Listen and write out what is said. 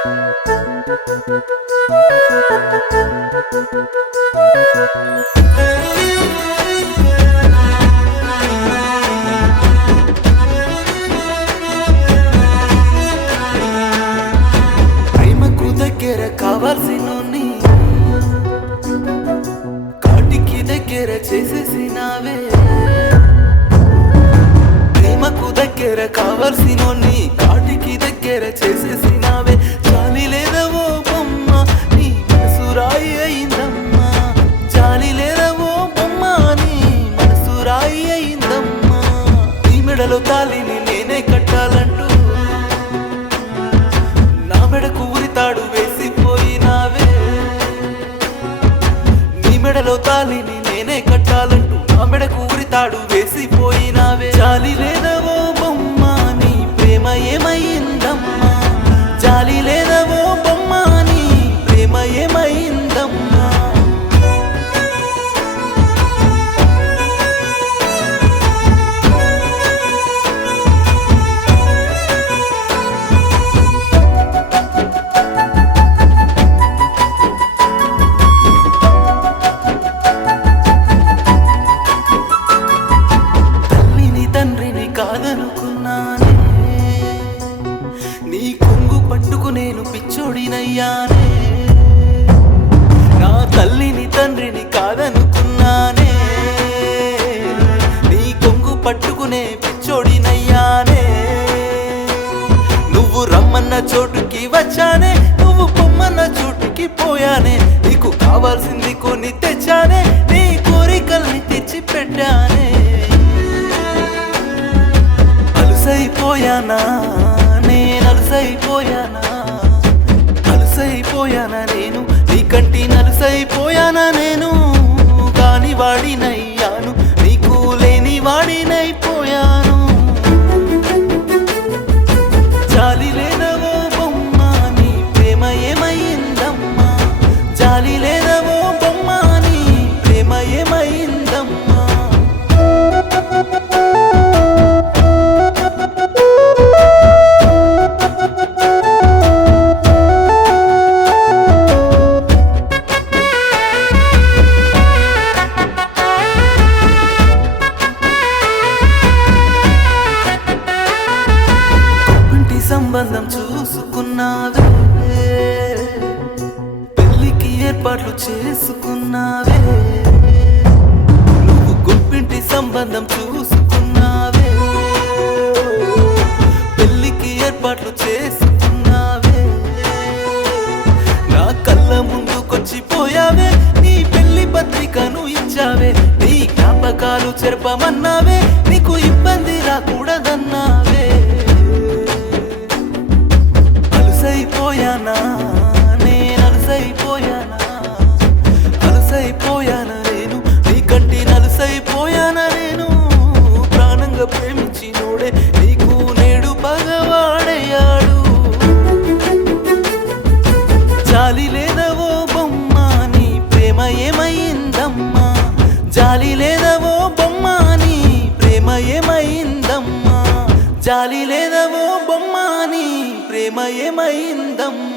ప్రేమకు దగ్గర కావాల్సినోన్ని కాటికి దగ్గర చేసేసినావే. ప్రేమకు దగ్గర కావాల్సినోన్ని కాటికి దగ్గర చేసేసినావే. జాలి లేదవో బొమ్మ నీ మనసు రాయి అయిందమ్మా. జాలి లేదవో బొమ్మ నీ మనసు రాయి అయిందమ్మా. నీ మెడలో తాలిని నేనే కట్టాలంటూ నా మెడకు ఉరితాడు వేసిపోయినావే. నీ మెడలో తాలిని నేనే కట్టాలంటూ నా మెడకు ఉరితాడు వేసిపోయినావే. జాలి లేదవో బొమ్మ నీ ప్రేమ ఏమైందమ్మా. జాలి లేదవో బొమ్మ నీ ప్రేమ ఏమైందమ్మా. తల్లిని తండ్రిని కాదనుకున్నానే, నీ కొంగు పట్టుకు నేను పిచ్చోడినయ్యానే. నా తల్లిని తండ్రిని కాదనుకున్నానే, నీ కొంగు పట్టుకునే పిచ్చోడినయ్యానే. నువ్వు రమ్మన్న చోటుకి వచ్చానే, నువ్వు పొమ్మన్న చోటుకి పోయానే. నీకు కావాల్సింది కొని తెచ్చానే, నీ కోరికల్ని తెచ్చి పెట్టానే. అలసైపోయానా నేను, అలసైపోయానా, అలసైపోయానా నేను, నీ కంటి నలుసైపోయానా నేను. కాని వాడినయ్యాను, నీకు లేని వాడినైపోయాను. జాలి లేదవో బొమ్మ నీ ప్రేమ ఏమైందమ్మా. జాలి లేదవో బొమ్మ నీ ప్రేమ ఏమైందమ్మా. సంబంధం చూసుకున్నావే, పెళ్లికి ఏర్పాట్లు చేసుకున్నావే. నువ్వు గొప్పింటి సంబంధం చూసుకున్నావే, పెళ్లికి ఏర్పాట్లు చేసుకున్నావే. నా కళ్ళ ముందుకొచ్చిపోయావే, నీ పెళ్లి పత్రికను ఇచ్చావే. నీ జ్ఞాపకాలు చెరపమన్నావే, నీకు ఇబ్బంది రాకూడదన్నావే. అలసైపోయానా నేను, అలసైపోయానా, అలసైపోయానా నేను, నీ కంటి నలసైపోయానా నేను. ప్రాణంగా ప్రేమించినోడే నీకు నేడు పగవాడయ్యాడు. జాలి లేదవో బొమ్మ నీ ప్రేమ ఏమైందమ్మా. జాలి లేదవో బొమ్మ నీ ప్రేమ ఏమైందమ్మా. జాలి లేదవో బొమ్మ నీ ప్రేమ ఏమైందమ్మా.